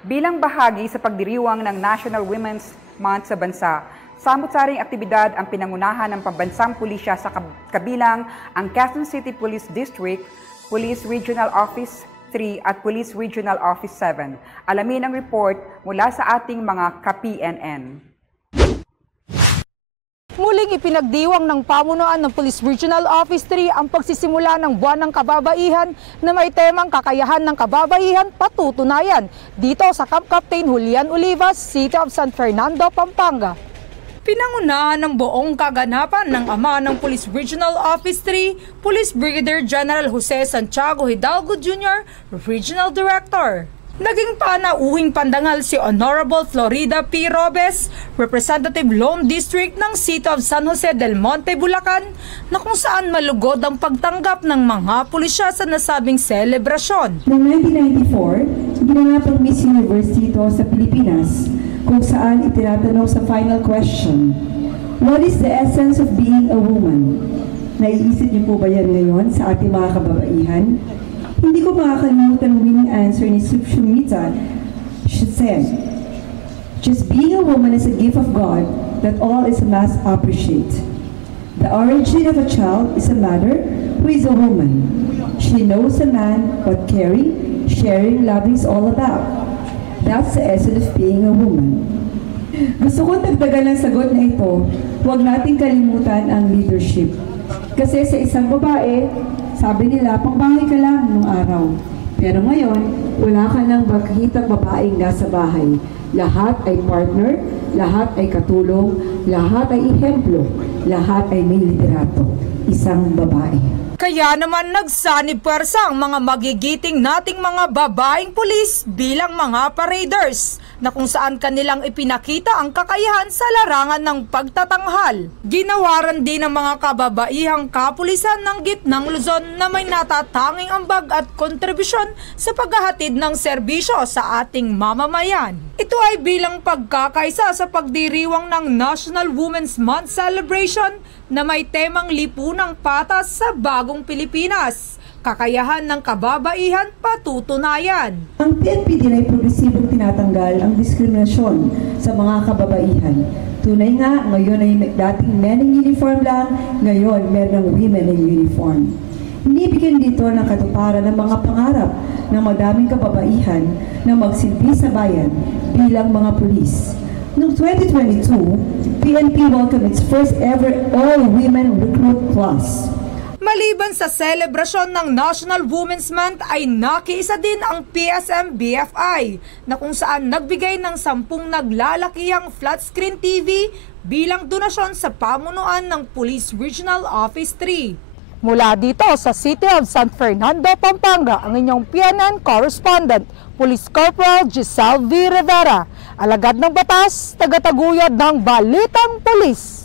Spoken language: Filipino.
Bilang bahagi sa pagdiriwang ng National Women's Month sa bansa, samot-saring aktibidad ang pinangunahan ng pambansang pulisya sa kabilang ang Quezon City Police District, Police Regional Office 3 at Police Regional Office 7. Alamin ang report mula sa ating mga ka-PNN. Muling ipinagdiwang ng pamunuan ng Police Regional Office 3 ang pagsisimula ng Buwan ng Kababaihan na may temang kakayahan ng kababaihan patutunayan dito sa Camp Captain Julian Olivas, City of San Fernando, Pampanga. Pinangunahan ng buong kaganapan ng ama ng Police Regional Office 3, Police Brigadier General Jose Santiago Hidalgo Jr., Regional Director. Naging panauhing pandangal si Honorable Florida P. Robes, Representative Lone District ng City of San Jose del Monte, Bulacan, na kung saan malugod ang pagtanggap ng mga pulisya sa nasabing selebrasyon. Noong 1994, ginanap ang Miss Universe dito sa Pilipinas, kung saan itinatanong sa final question, what is the essence of being a woman? Naiisip niyo po ba yan ngayon sa ating mga kababaihan? Hindi ko makakalimutan ang winning answer ni Sushmita. She said, just being a woman is a gift of God that all is must appreciate. The origin of a child is a mother who is a woman. She knows a man what caring, sharing, loving is all about. That's the essence of being a woman. Gusto ko dagdagan ang sagot na ito, huwag nating kalimutan ang leadership. Kasi sa isang babae, sabi nila, pangbahay ka lang nung araw. Pero ngayon, wala ka nang makikitang babaeng nasa bahay. Lahat ay partner, lahat ay katulong, lahat ay ehemplo, lahat ay may liderato. Isang babae. Kaya naman nagsanib puwersa ang mga magigiting nating mga babaeng pulis bilang mga paraders na kung saan kanilang ipinakita ang kakayahan sa larangan ng pagtatanghal. Ginawaran din ng mga kababaihang kapulisan ng Gitnang Luzon na may natatanging ambag at kontribusyon sa paghahatid ng serbisyo sa ating mamamayan. Ito ay bilang pagkakaisa sa pagdiriwang ng National Women's Month Celebration na may temang lipunang patas sa bagong Pilipinas. Kakayahan ng kababaihan patutunayan. Ang PNP din ay progresibong tinatanggal ang diskriminasyon sa mga kababaihan. Tunay nga, ngayon ay dating men in uniform lang, ngayon meron ng women in uniform. Inibigyan dito ng katuparan ng mga pangarap ng madaming kababaihan na magsilbi sa bayan bilang mga pulis. Noong 2022, PNP welcomed its first ever all-women recruit class. Maliban sa selebrasyon ng National Women's Month ay nakiisa din ang PSM-BFI na kung saan nagbigay ng 10 naglalakihang flat screen TV bilang donasyon sa pamunuan ng Police Regional Office 3. Mula dito sa City of San Fernando, Pampanga, ang inyong PNN correspondent, Police Corporal Giselle V. Rivera, alagad ng batas, tagataguyod ng Balitang Pulis.